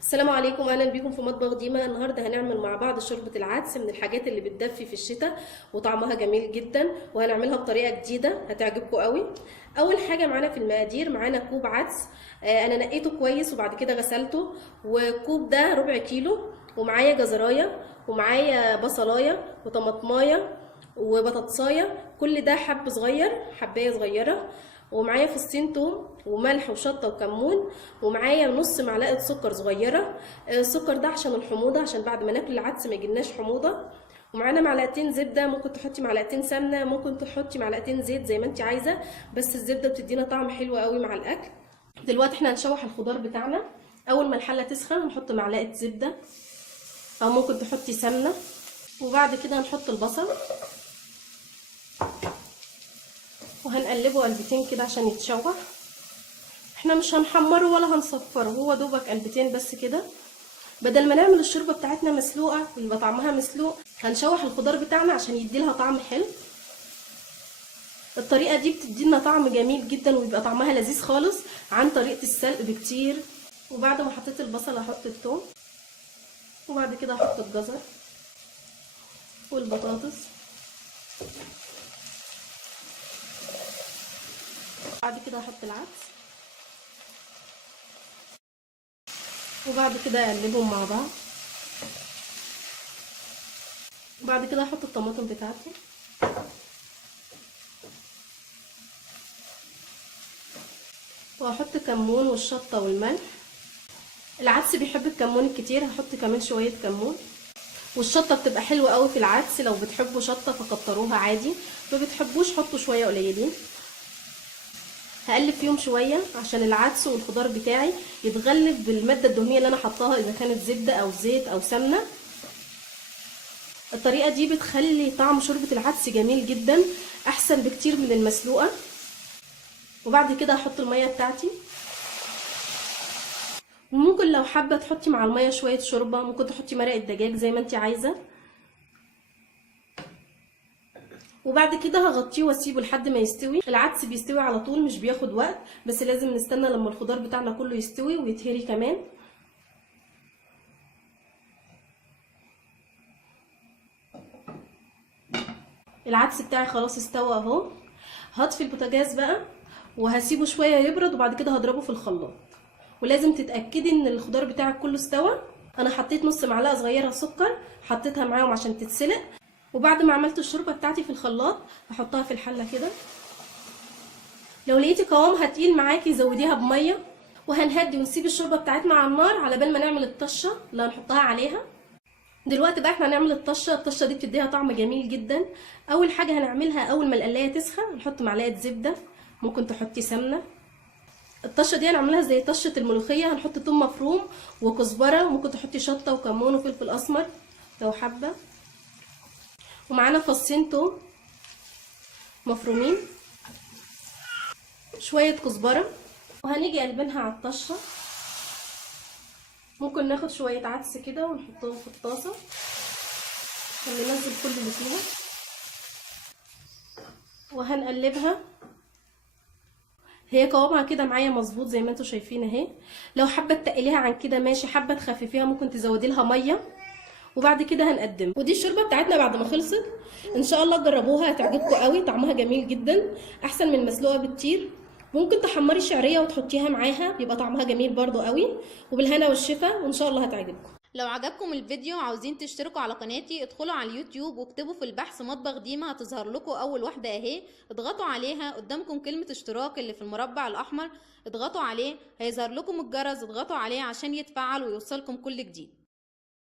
السلام عليكم، اهلا بيكم في مطبخ ديما. النهارده هنعمل مع بعض شوربه العدس، من الحاجات اللي بتدفي في الشتاء وطعمها جميل جدا، وهنعملها بطريقه جديده هتعجبكم قوي. اول حاجه معانا في المقادير، معانا كوب عدس. انا نقيته كويس وبعد كده غسلته، والكوب ده ربع كيلو. ومعايا جزرايه، ومعايا بصلايه وطماطمايه وبطاطسايه، كل ده حب صغير، حبايه صغيره. ومعايا فصين توم وملح وشطه وكمون، ومعايا نص معلقه سكر صغيره. السكر ده عشان الحموضه، عشان بعد ما ناكل العدس ما يجيلناش حموضه. ومعانا معلقتين زبده، ممكن تحطي معلقتين سمنه، ممكن تحطي معلقتين زيت زي ما انت عايزه، بس الزبده بتدينا طعم حلو قوي مع الاكل. دلوقتي احنا هنشوح الخضار بتاعنا. اول ما الحله تسخن هنحط معلقه زبده، او ممكن تحطي سمنه. وبعد كده هنحط البصل وهنقلبه قلبتين كده عشان يتشوح. احنا مش هنحمره ولا هنصفره، هو دوبك قلبتين بس كده. بدل ما نعمل الشوربه بتاعتنا مسلوقه ويبقى طعمها مسلوق، هنشوح الخضار بتاعنا عشان يديلها طعم حلو. الطريقه دي بتدينا طعم جميل جدا، ويبقى طعمها لذيذ خالص عن طريقه السلق بكتير. وبعد ما حطيت البصل هحط الثوم، وبعد كده هحط الجزر والبطاطس. بعد كده هحط العدس، وبعد كده اقلبهم مع بعض. وبعد كده هحط الطماطم بتاعتي، وهحط كمون والشطه والملح. العدس بيحب الكمون الكتير، هحط كمان شويه كمون. والشطه بتبقى حلوه قوي في العدس، لو بتحبوا شطه فكتروها عادي، ما بتحبوش حطوا شويه قليلين. هقلب فيهم شويه عشان العدس والخضار بتاعي يتغلف بالماده الدهنيه اللي انا حطاها، اذا كانت زبده او زيت او سمنه. الطريقه دي بتخلي طعم شوربه العدس جميل جدا، احسن بكتير من المسلوقه. وبعد كده هحط الميه بتاعتي، وممكن لو حابه تحطي مع الميه شويه شوربه، ممكن تحطي مرق الدجاج زي ما انت عايزه. وبعد كده هغطيه واسيبه لحد ما يستوي. العدس بيستوي على طول، مش بياخد وقت، بس لازم نستنى لما الخضار بتاعنا كله يستوي ويتهري كمان. العدس بتاعي خلاص استوى اهو. هطفي البوتاجاز بقى وهسيبه شويه يبرد، وبعد كده هضربه في الخلاط. ولازم تتاكدي ان الخضار بتاعك كله استوى. انا حطيت نص معلقه صغيره سكر، حطيتها معاهم عشان تتسلق. وبعد ما عملت الشوربه بتاعتي في الخلاط هحطها في الحله كده. لو لقيتي قوامها تقيل معاكي زوديها بميه. وهنهدي ونسيب الشوربه بتاعتنا على النار على بال ما نعمل الطشه اللي هنحطها عليها. دلوقتي بقى احنا هنعمل الطشه دي بتديها طعم جميل جدا. اول حاجه هنعملها، اول ما القلايه تسخن نحط معلقه زبده، ممكن تحطي سمنه. الطشه دي هنعملها زي طشه الملوخيه، هنحط ثوم مفروم وكزبره، وممكن تحطي شطه وكمون وفلفل اسمر لو حابه. ومعانا فصين توم مفرومين، شويه كزبره. وهنيجي قلبينها على الطشه. ممكن ناخد شويه عدس كده ونحطهم في الطاسه عشان ننزل كل اللي فيها، وهنقلبها. هي قوامها كده معايا مظبوط زي ما انتم شايفين اهي. لو حابه تقليها عن كده ماشي، حابه تخففيها ممكن تزودي لها ميه. وبعد كده هنقدمها. ودي الشوربه بتاعتنا بعد ما خلصت. ان شاء الله تجربوها هتعجبكم قوي، طعمها جميل جدا، احسن من المسلوقه بكتير. ممكن تحمري شعريه وتحطيها معاها، بيبقى طعمها جميل برضو قوي. وبالهنا والشفا، وان شاء الله هتعجبكم. لو عجبكم الفيديو وعاوزين تشتركوا على قناتي، ادخلوا على اليوتيوب واكتبوا في البحث مطبخ ديما، هتظهر لكم اول واحده اهي. اضغطوا عليها، قدامكم كلمه اشتراك اللي في المربع الاحمر، اضغطوا عليه هيظهر لكم الجرس، اضغطوا عليه عشان يتفعل ويوصلكم كل جديد.